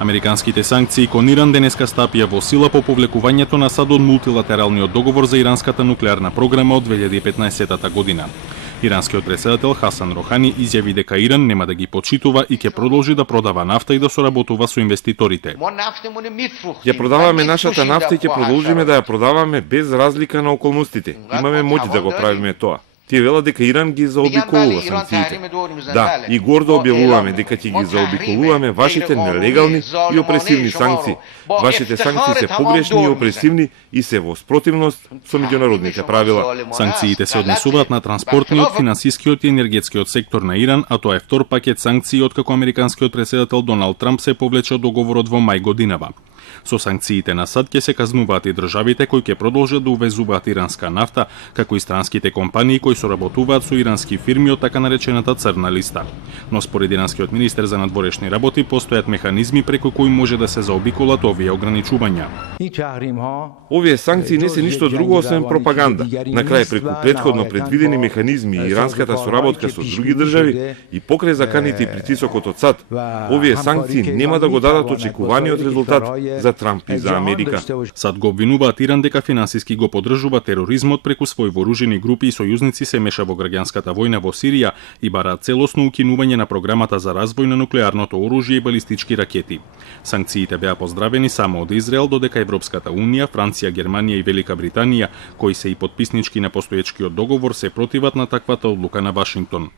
Американските санкции кон Иран денеска стапија во сила по повлекувањето на САД од мултилатералниот договор за иранската нуклеарна програма од 2015 година. Иранскиот претседател Хасан Рохани изјави дека Иран нема да ги почитува и ќе продолжи да продава нафта и да соработува со инвеститорите. Ја продаваме нашата нафта и ќе продолжиме да ја продаваме без разлика на околностите. Имаме моќ да го правиме тоа. Тие велат дека Иран ги заобиколува санкциите. Да, и гордо објавуваме дека ќе ги заобиколуваме вашите нелегални и опресивни санкции. Вашите санкции се погрешни и опресивни и се во спротивност со меѓународните правила. Санкциите се однесуваат на транспортниот, финансискиот и енергетскиот сектор на Иран, а тоа е втор пакет санкции откако американскиот претседател Доналд Трамп се повлече од договорот во мај годинава. Со санкциите на САД ќе се казнуваат и државите кои ќе продолжат да увезуваат иранска нафта, како и странските компании кои соработуваат со ирански фирми од така наречената црна листа. Но според иранскиот министер за надворешни работи постојат механизми преку кои може да се заобиколат овие ограничувања. Овие санкции не се ништо друго освен пропаганда. На крај преку претходно предвидени механизми и иранската соработка со други држави и покрај заканите и притисокот од САД, овие санкции нема да го дадат очекуваниот резултат за Трамп и за Америка. САД го обвинуваат Иран дека финансиски го поддржува тероризмот преку своји вооружени групи и сојузници, се меша во граѓанската војна во Сирија и бараат целосно укинување на програмата за развој на нуклеарното оружје и балистички ракети. Санкциите беа поздравени само од Израел, додека Европската унија, Франција, Германија и Велика Британија, кои се и потписнички на постоечкиот договор, се противат на таквата одлука на Вашингтон.